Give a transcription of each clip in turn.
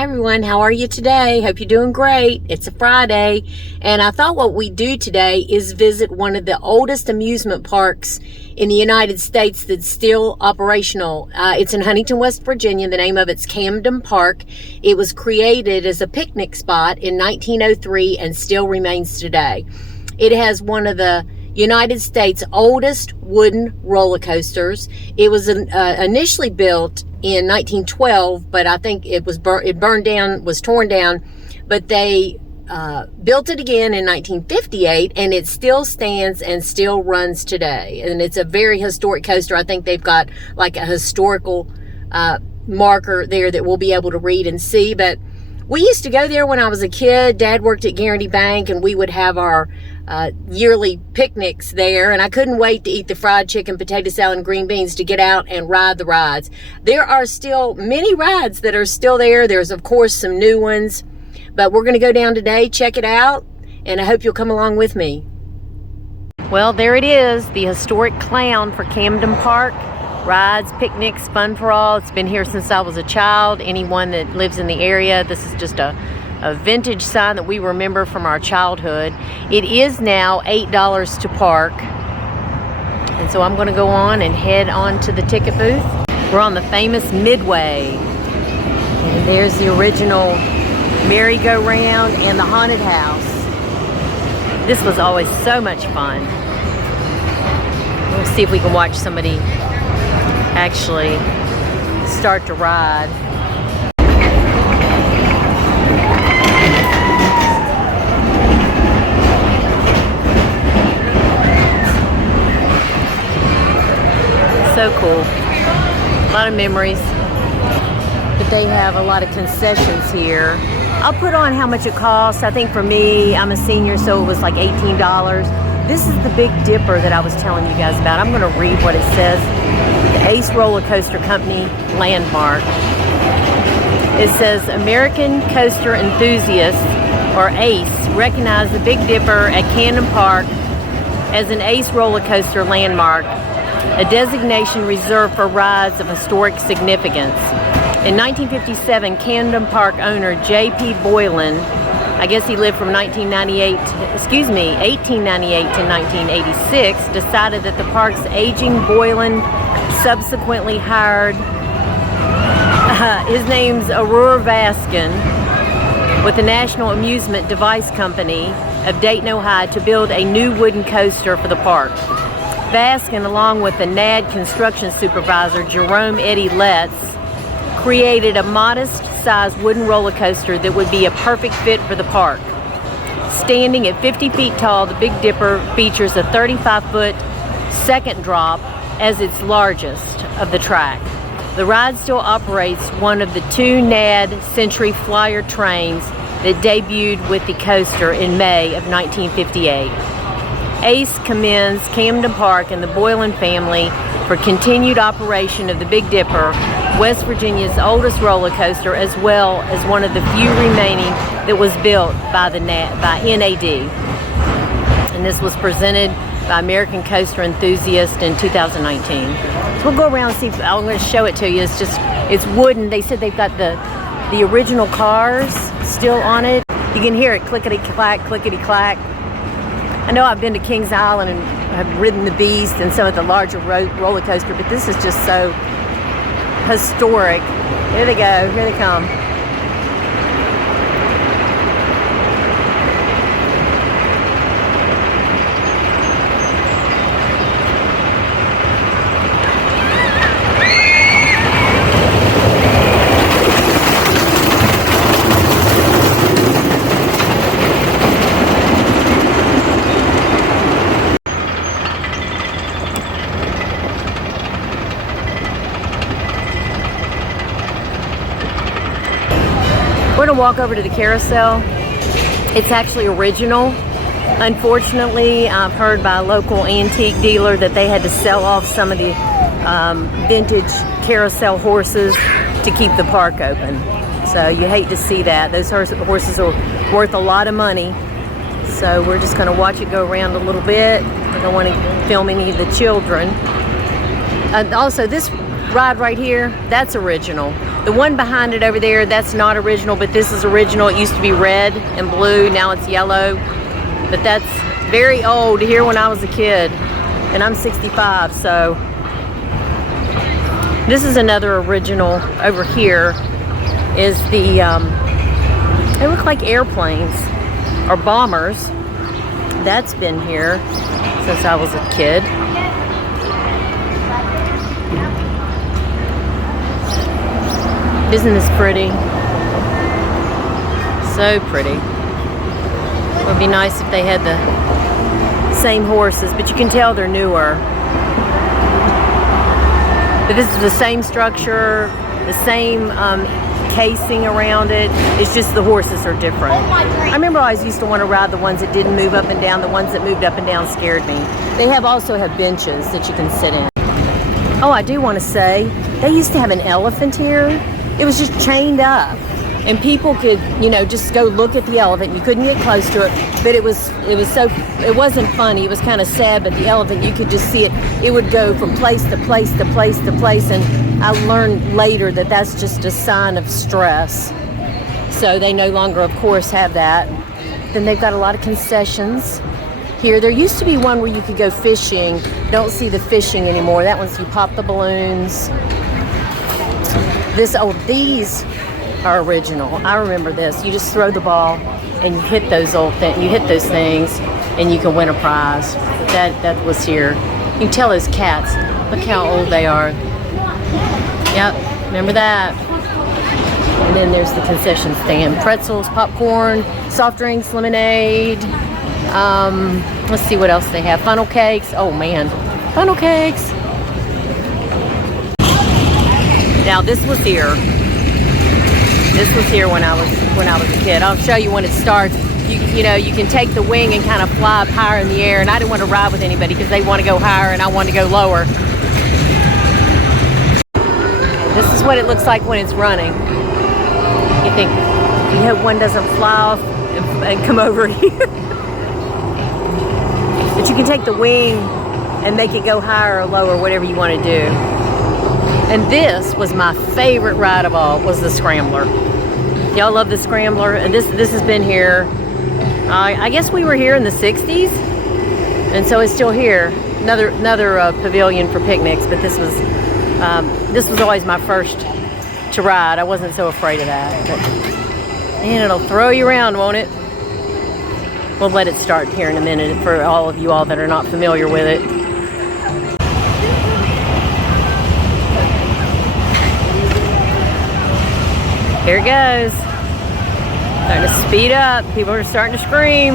Hi everyone, how are you today? Hope you're doing great. It's a Friday, and I thought what we'd do today is visit one of the oldest amusement parks in the United States that's still operational. It's in Huntington, West Virginia. The name of it's Camden Park. It was created as a picnic spot in 1903 and still remains today. It has one of the United States' oldest wooden roller coasters. It was initially built in 1912, but I think it burned down, was torn down, but they built it again in 1958, and it still stands and still runs today. And it's a very historic coaster. I think they've got like a historical marker there that we'll be able to read and see. But we used to go there when I was a kid. Dad worked at Guarantee Bank, and we would have our yearly picnics there, and I couldn't wait to eat the fried chicken, potato salad, and green beans to get out and ride the rides. There are still many rides that are still there. There's, of course, some new ones, but we're going to go down today, check it out, and I hope you'll come along with me. Well, there it is, the historic clown for Camden Park. Rides, picnics, fun for all. It's been here since I was a child. Anyone that lives in the area, this is just a vintage sign that we remember from our childhood. It is now $8 to park. And so I'm going to go on and head on to the ticket booth. We're on the famous Midway. And there's the original merry-go-round and the haunted house. This was always so much fun. We'll see if we can watch somebody actually start to ride. So cool. A lot of memories. But they have a lot of concessions here. I'll put on how much it costs. I think for me, I'm a senior, so it was like $18. This is the Big Dipper that I was telling you guys about. I'm going to read what it says. The Ace Roller Coaster Company landmark. It says, American coaster enthusiasts, or ACE, recognize the Big Dipper at Camden Park as an ACE roller coaster landmark, a designation reserved for rides of historic significance. In 1957, Camden Park owner J.P. Boylan, I guess he lived from 1898 to 1986, decided that the park's aging Boylan subsequently hired, his name's Aurora Vaskin, with the National Amusement Device Company of Dayton, Ohio, to build a new wooden coaster for the park. Vaskin, along with the NAD construction supervisor, Jerome Eddie Letts, created a modest-sized wooden roller coaster that would be a perfect fit for the park. Standing at 50 feet tall, the Big Dipper features a 35-foot second drop as its largest of the track. The ride still operates one of the two NAD Century Flyer trains that debuted with the coaster in May of 1958. ACE commends Camden Park and the Boylan family for continued operation of the Big Dipper, West Virginia's oldest roller coaster, as well as one of the few remaining that was built by NAD. And this was presented by American Coaster Enthusiast in 2019. So we'll go around and see. I'm going to show it to you. It's wooden. They said they've got the original cars still on it. You can hear it clickety-clack, clickety-clack. I know I've been to Kings Island and have ridden the Beast and some of the larger roller coaster, but this is just so historic. Here they go. Here they come. We're going to walk over to the Carousel. It's actually original. Unfortunately, I've heard by a local antique dealer that they had to sell off some of the vintage Carousel horses to keep the park open. So you hate to see that. Those horses are worth a lot of money. So we're just going to watch it go around a little bit. I don't want to film any of the children. Also, this ride right here, that's original. The one behind it over there, that's not original, but this is original. It used to be red and blue, now it's yellow. But that's very old, here when I was a kid. And I'm 65, so. This is another original over here. Is the, they look like airplanes or bombers. That's been here since I was a kid. Isn't this pretty? So pretty. It would be nice if they had the same horses, but you can tell they're newer. But this is the same structure, the same casing around it. It's just the horses are different. I remember I always used to want to ride the ones that didn't move up and down. The ones that moved up and down scared me. They also have benches that you can sit in. Oh, I do want to say, they used to have an elephant here. It was just chained up. And people could, you know, just go look at the elephant. You couldn't get close to it, but it wasn't funny. It was kind of sad, but the elephant, you could just see it. It would go from place to place to place to place, and I learned later that that's just a sign of stress. So they no longer, of course, have that. Then they've got a lot of concessions here. There used to be one where you could go fishing. Don't see the fishing anymore. That one's you pop the balloons. These are original. I remember this. You just throw the ball and you hit those things and you can win a prize. That was here. You can tell those cats. Look how old they are. Yep, remember that. And then there's the concession stand. Pretzels, popcorn, soft drinks, lemonade. Let's see what else they have. Funnel cakes. Oh man, funnel cakes. Now this was here. This was here when I was a kid. I'll show you when it starts. You know, you can take the wing and kind of fly up higher in the air. And I didn't want to ride with anybody because they want to go higher and I want to go lower. This is what it looks like when it's running. You think, you hope one doesn't fly off and come over here. But you can take the wing and make it go higher or lower, whatever you want to do. And this was my favorite ride of all, was the Scrambler. Y'all love the Scrambler, and this has been here. I guess we were here in the 60s, and so it's still here. Another pavilion for picnics, but this was always my first to ride. I wasn't so afraid of that. But, man, it'll throw you around, won't it? We'll let it start here in a minute for all of you all that are not familiar with it. Here it goes. Starting to speed up. People are starting to scream.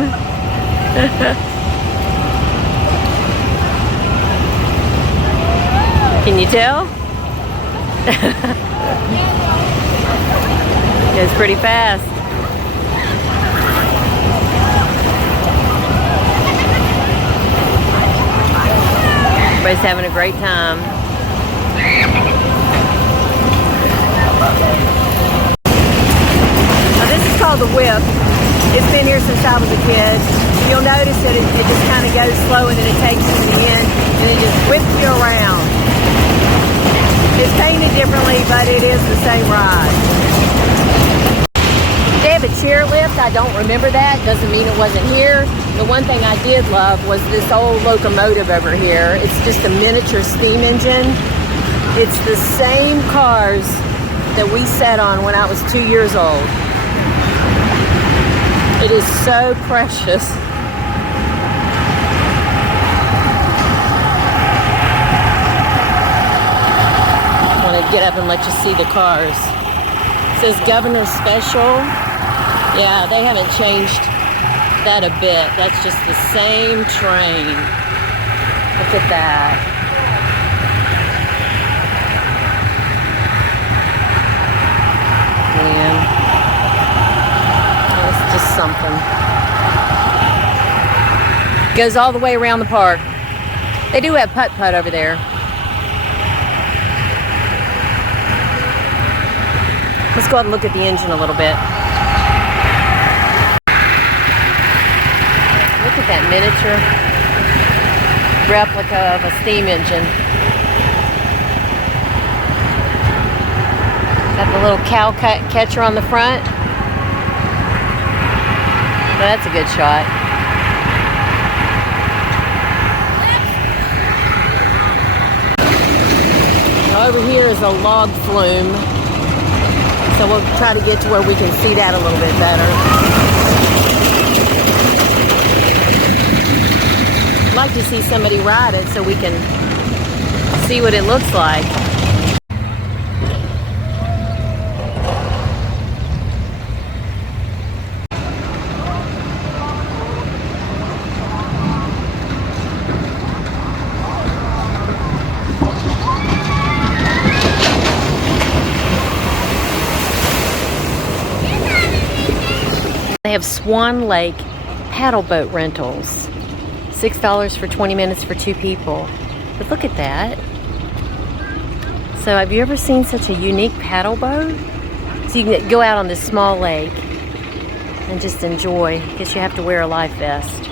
Can you tell? It goes pretty fast. Everybody's having a great time. This is called the whip. It's been here since I was a kid. You'll notice that it just kind of goes slow and then it takes you to the end and it just whips you around. It's painted differently, but it is the same ride. They have a chairlift. I don't remember that. Doesn't mean it wasn't here. The one thing I did love was this old locomotive over here. It's just a miniature steam engine. It's the same cars that we sat on when I was 2 years old. It is so precious. I want to get up and let you see the cars. It says Governor Special. Yeah, they haven't changed that a bit. That's just the same train. Look at that. Man. Just something. Goes all the way around the park. They do have putt-putt over there. Let's go ahead and look at the engine a little bit. Look at that miniature replica of a steam engine. Got the little cow catcher on the front. That's a good shot. Now over here is a log flume. So we'll try to get to where we can see that a little bit better. I'd like to see somebody ride it so we can see what it looks like. They have Swan Lake paddleboat rentals. $6 for 20 minutes for 2 people. But look at that. So have you ever seen such a unique paddleboat? So you can go out on this small lake and just enjoy. I guess you have to wear a life vest.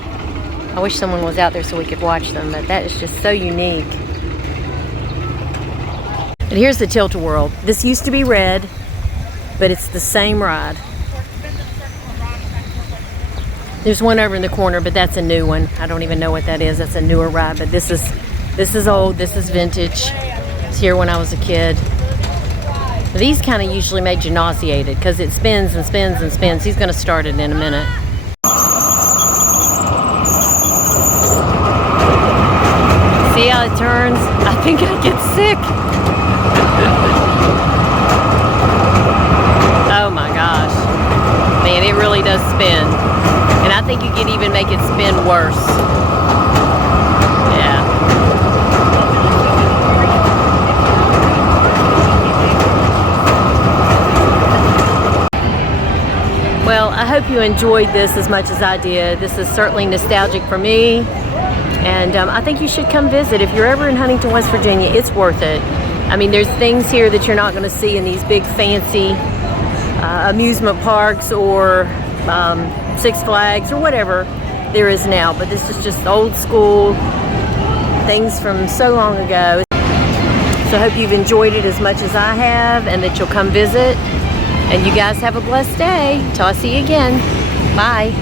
I wish someone was out there so we could watch them, but that is just so unique. And here's the Tilt-A-Whirl. This used to be red, but it's the same ride. There's one over in the corner, but that's a new one. I don't even know what that is. That's a newer ride, but this is old. This is vintage. It's here when I was a kid. These kind of usually make you nauseated because it spins and spins and spins. He's going to start it in a minute. See how it turns? I think I get sick. Oh my gosh. Man, it really does spin. And I think you could even make it spin worse. Yeah. Well, I hope you enjoyed this as much as I did. This is certainly nostalgic for me. And I think you should come visit. If you're ever in Huntington, West Virginia, it's worth it. I mean, there's things here that you're not going to see in these big fancy amusement parks or Six Flags or whatever there is now, but this is just old school things from so long ago. So I hope you've enjoyed it as much as I have and that you'll come visit. And you guys have a blessed day. Till I see you again. Bye.